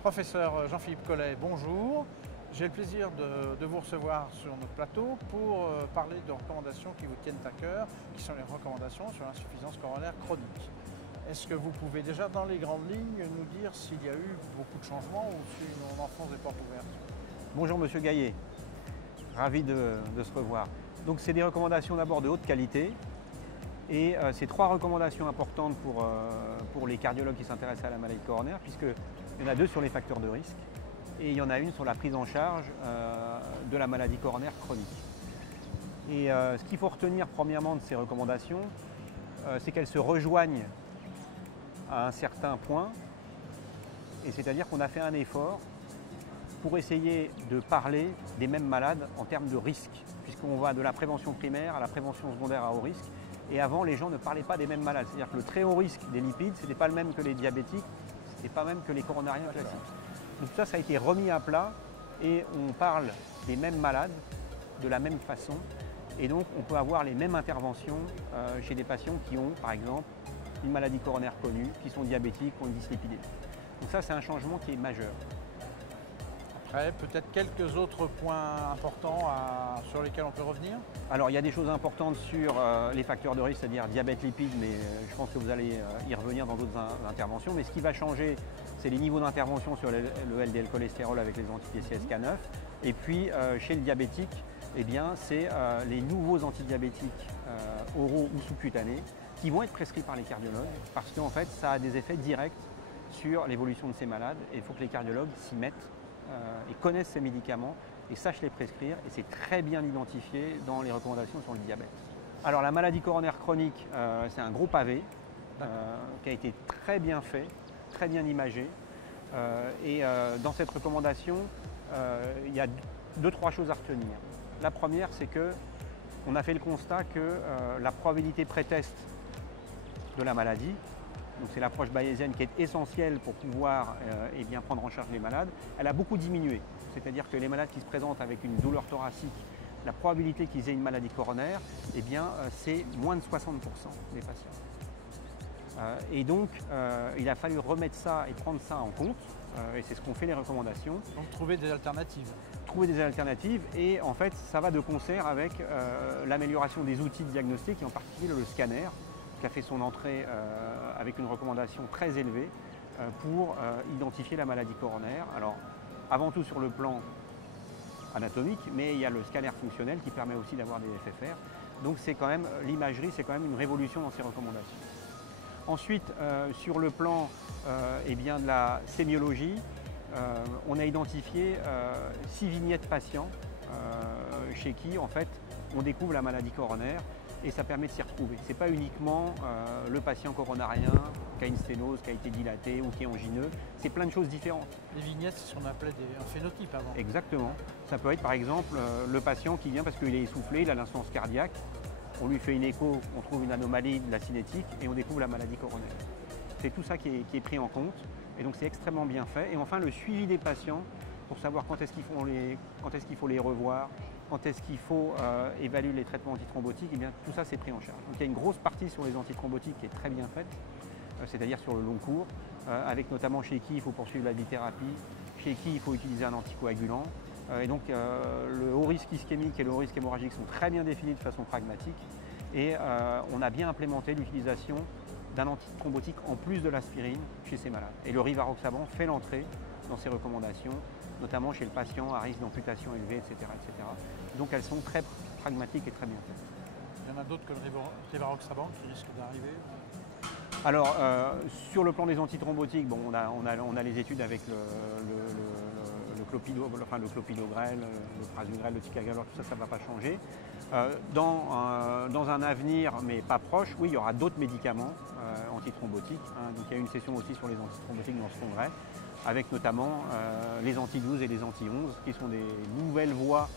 Professeur Jean-Philippe Collet, bonjour. J'ai le plaisir de vous recevoir sur notre plateau pour parler de recommandations qui vous tiennent à cœur, qui sont les recommandations sur l'insuffisance coronaire chronique. Est-ce que vous pouvez déjà, dans les grandes lignes, nous dire s'il y a eu beaucoup de changements ou si on enfonce des portes ouvertes? Bonjour Monsieur Gaillet, ravi de se revoir. Donc c'est des recommandations d'abord de haute qualité et c'est trois recommandations importantes pour les cardiologues qui s'intéressent à la maladie coronaire, puisqu'il y en a deux sur les facteurs de risque et il y en a une sur la prise en charge de la maladie coronaire chronique. Et ce qu'il faut retenir premièrement de ces recommandations, c'est qu'elles se rejoignent à un certain point, et c'est-à-dire qu'on a fait un effort pour essayer de parler des mêmes malades en termes de risque, puisqu'on va de la prévention primaire à la prévention secondaire à haut risque. Et avant, les gens ne parlaient pas des mêmes malades. C'est-à-dire que le très haut risque des lipides, ce n'était pas le même que les diabétiques, ce n'était pas même que les coronariens classiques. Donc ça a été remis à plat et on parle des mêmes malades de la même façon. Et donc on peut avoir les mêmes interventions chez des patients qui ont, par exemple, une maladie coronaire connue, qui sont diabétiques ou une dyslipidémie. Donc ça, c'est un changement qui est majeur. Après, peut-être quelques autres points importants sur lesquels on peut revenir? Alors, il y a des choses importantes sur les facteurs de risque, c'est-à-dire diabète, lipides, mais je pense que vous allez y revenir dans d'autres interventions. Mais ce qui va changer, c'est les niveaux d'intervention sur le LDL cholestérol avec les anti-PCSK9. Et puis, chez le diabétique, eh bien, c'est les nouveaux antidiabétiques oraux ou sous-cutanés qui vont être prescrits par les cardiologues parce qu'en fait, ça a des effets directs sur l'évolution de ces malades et il faut que les cardiologues s'y mettent et connaissent ces médicaments et sachent les prescrire, et c'est très bien identifié dans les recommandations sur le diabète. Alors la maladie coronaire chronique, c'est un gros pavé qui a été très bien fait, très bien imagé, et dans cette recommandation, il y a trois choses à retenir. La première, c'est qu'on a fait le constat que la probabilité pré-test de la maladie, donc c'est l'approche bayésienne qui est essentielle pour pouvoir eh bien, prendre en charge les malades, elle a beaucoup diminué. C'est-à-dire que les malades qui se présentent avec une douleur thoracique, la probabilité qu'ils aient une maladie coronaire, eh bien, c'est moins de 60% des patients. Et donc, il a fallu remettre ça et prendre ça en compte, et c'est ce qu'ont fait les recommandations. Donc trouver des alternatives. Trouver des alternatives, et en fait, ça va de concert avec l'amélioration des outils de diagnostic, et en particulier le scanner, qui a fait son entrée avec une recommandation très élevée pour identifier la maladie coronaire. Alors, avant tout sur le plan anatomique, mais il y a le scanner fonctionnel qui permet aussi d'avoir des FFR. Donc c'est quand même, l'imagerie, c'est quand même une révolution dans ces recommandations. Ensuite, sur le plan eh bien, de la sémiologie, on a identifié 6 vignettes patients chez qui, en fait, on découvre la maladie coronaire. Et ça permet de s'y retrouver. Ce n'est pas uniquement le patient coronarien qui a une sténose, qui a été dilatée ou qui est angineux. C'est plein de choses différentes. Les vignettes, c'est ce qu'on appelait un phénotype avant. Exactement. Ça peut être par exemple le patient qui vient parce qu'il est essoufflé, il a l'insuffisance cardiaque. On lui fait une écho, on trouve une anomalie de la cinétique et on découvre la maladie coronaire. C'est tout ça qui est pris en compte. Et donc c'est extrêmement bien fait. Et enfin, le suivi des patients pour savoir quand est-ce qu'il faut les revoir, quand est-ce qu'il faut évaluer les traitements antithrombotiques, et bien tout ça c'est pris en charge. Donc il y a une grosse partie sur les antithrombotiques qui est très bien faite, c'est-à-dire sur le long cours, avec notamment chez qui il faut poursuivre la bithérapie, chez qui il faut utiliser un anticoagulant. Et donc le haut risque ischémique et le haut risque hémorragique sont très bien définis de façon pragmatique. Et on a bien implémenté l'utilisation d'un antithrombotique en plus de l'aspirine chez ces malades. Et le rivaroxaban fait l'entrée dans ces recommandations, notamment chez le patient à risque d'amputation élevé, etc., etc. Donc elles sont très pragmatiques et très bien faites. Il y en a d'autres que le rivaroxaban qui risquent d'arriver? Alors, sur le plan des antithrombotiques, bon, on a les études avec le clopidogrel, le prasugrel, le ticagrelor, tout ça, ça ne va pas changer. Dans un avenir, mais pas proche, oui, il y aura d'autres médicaments antithrombotiques. Donc il y a une session aussi sur les antithrombotiques dans ce congrès, avec notamment les anti-12 et les anti-11, qui sont des nouvelles voies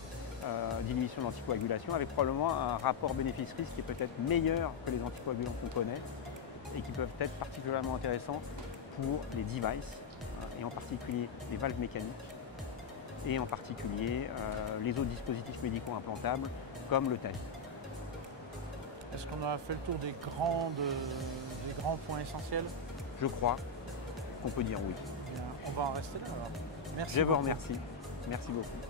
d'inhibition de l'anticoagulation, avec probablement un rapport bénéfice-risque qui est peut-être meilleur que les anticoagulants qu'on connaît, et qui peuvent être particulièrement intéressants pour les devices, et en particulier les valves mécaniques, et en particulier les autres dispositifs médicaux implantables, comme le TED. Est-ce qu'on a fait le tour des grands points essentiels? Je crois qu'on peut dire oui. Bien. On va en rester là alors. Merci Je vous beaucoup. remercie. Merci beaucoup.